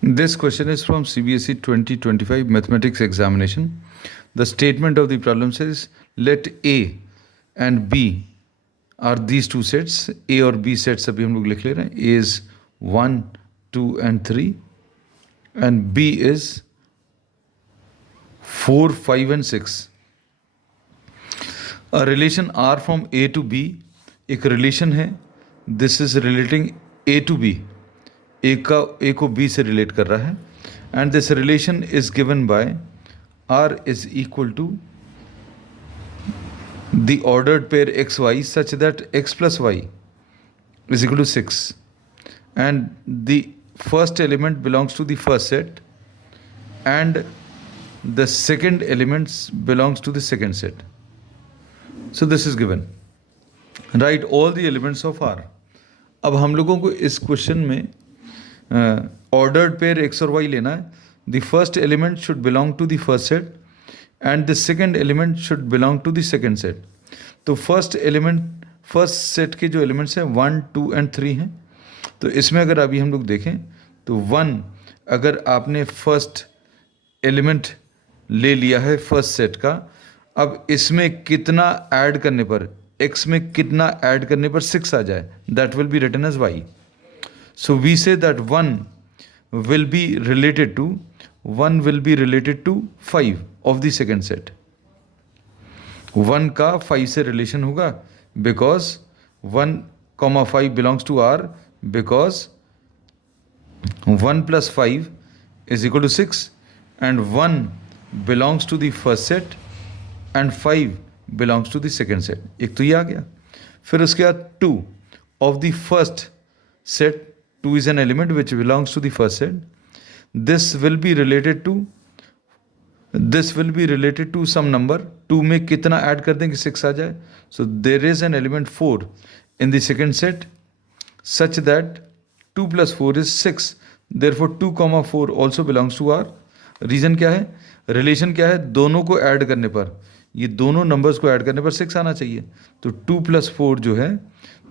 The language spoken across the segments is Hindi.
This question is from CBSE 2025 Mathematics Examination. The statement of the problem says, let A and B are these two sets. A और B sets अभी हम लोग लिख ले रहे हैं. A is 1, 2 and 3 and B is 4, 5 and 6. A relation R from A to B एक relation है. This is relating A to B. A को B से relate कर रहा है. And this relation is given by R is equal to the ordered pair xy such that x plus y is equal to 6. And the first element belongs to the first set and the second element belongs to the second set. So this is given. Write all the elements of R. अब हम लोगों को इस क्वेश्चन में ordered pair x और y लेना है. The first element should belong to the first set and the second element should belong to the second set. तो first set के जो elements हैं 1, 2 and 3 हैं. तो इसमें अगर अभी हम लोग देखें तो 1 अगर आपने first element ले लिया है first set का, अब इसमें कितना ऐड करने पर, x में कितना ऐड करने पर 6 आ जाए, that will be written as y. So we say that 1 will be related to 5 of the second set. 1 का 5 से relation होगा because 1,5 belongs to R because 1 plus 5 is equal to 6 and 1 belongs to the first set and 5 belongs to the second set. एक तो ये आ गया. फिर उसके बाद 2 of the first set, 2 is an element which belongs to the first set. This will be related to some number. 2 में कितना ऐड कर दें कि 6 आ जाए. So there is an element 4 in the second set such that 2 plus 4 is 6. Therefore 2, 4 also belongs to R. Reason क्या है, रिलेशन क्या है, दोनों को ऐड करने पर, ये दोनों नंबर्स को ऐड करने पर 6 आना चाहिए. तो 2 plus 4 जो है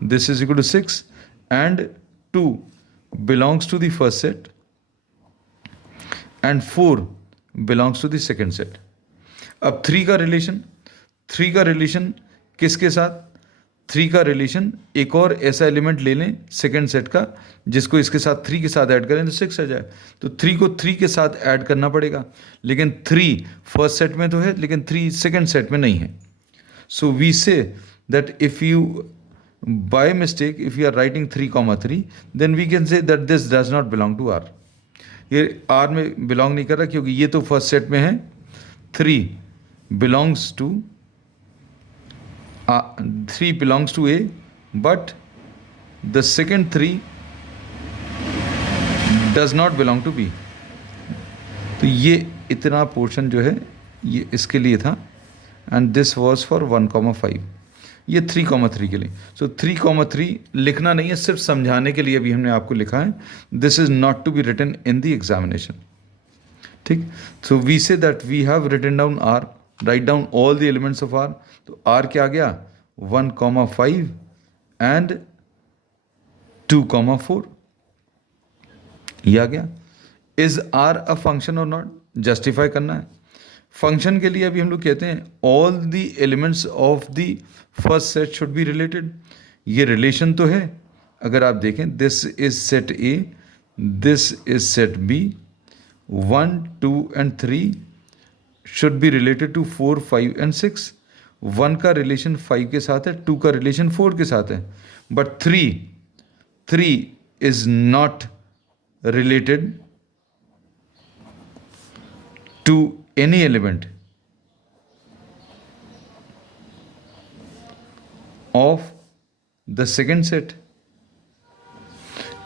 this is equal to 6 and 2 belongs to the first set and 4 belongs to the second set. अब 3 का रिलेशन किसके साथ, 3 का रिलेशन एक और ऐसा एलिमेंट ले लें सेकेंड सेट का जिसको इसके साथ 3 के साथ ऐड करें तो 6 आ जाए. तो 3 को 3 के साथ ऐड करना पड़ेगा, लेकिन 3 फर्स्ट सेट में तो है लेकिन 3 सेकेंड सेट में नहीं है. So we say that if you by mistake if you are writing 3,3 then we can say that this does not belong to R. ये R में belong नहीं कर रहा क्योंकि ये तो फर्स्ट सेट में है. 3 belongs to A but the second 3 does not belong to B. तो ये इतना पोर्शन जो है ये इसके लिए था and this was for 1,5. ये 3,3 के लिए. सो 3,3 लिखना नहीं है, सिर्फ समझाने के लिए अभी हमने आपको लिखा है. This is not to be written in the examination. ठीक. So we say that we have written down R. Write down all the elements of R. तो आर क्या आ गया, 1,5 एंड 2,4 ये आ गया. इज आर अ फंक्शन और नॉट, जस्टिफाई करना है. फंक्शन के लिए अभी हम लोग कहते हैं all the elements of the first set should be related. ये रिलेशन तो है. अगर आप देखें this is set A, this is set B. 1, 2 and 3 should be related to 4, 5 and 6. 1 का रिलेशन 5 के साथ है, 2 का रिलेशन 4 के साथ है, but 3 is not related to any element of the second set.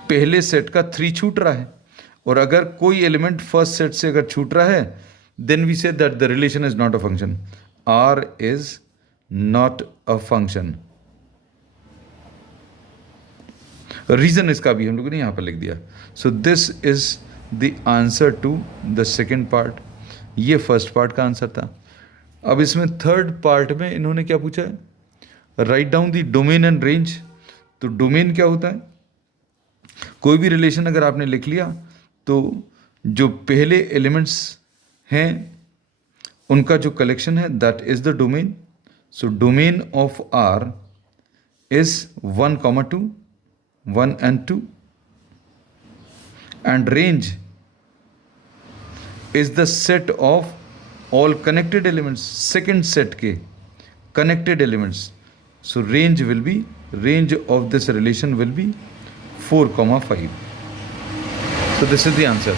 पहले सेट का 3 छूट रहा है और अगर कोई एलिमेंट फर्स्ट सेट से अगर छूट रहा है then we say that the relation is not a function. R is not a function. Reason इसका भी हम लोगों ने यहां पर लिख दिया. So this is the answer to the second part. ये फर्स्ट पार्ट का आंसर था. अब इसमें थर्ड पार्ट में इन्होंने क्या पूछा है, write down the domain and range. तो डोमेन क्या होता है, कोई भी रिलेशन अगर आपने लिख लिया तो जो पहले एलिमेंट्स हैं उनका जो कलेक्शन है that is the domain. So domain of R is 1, 2, 1 and 2, and range is the set of all connected elements, second set के connected elements. So range of this relation will be 4, 5. So this is the answer.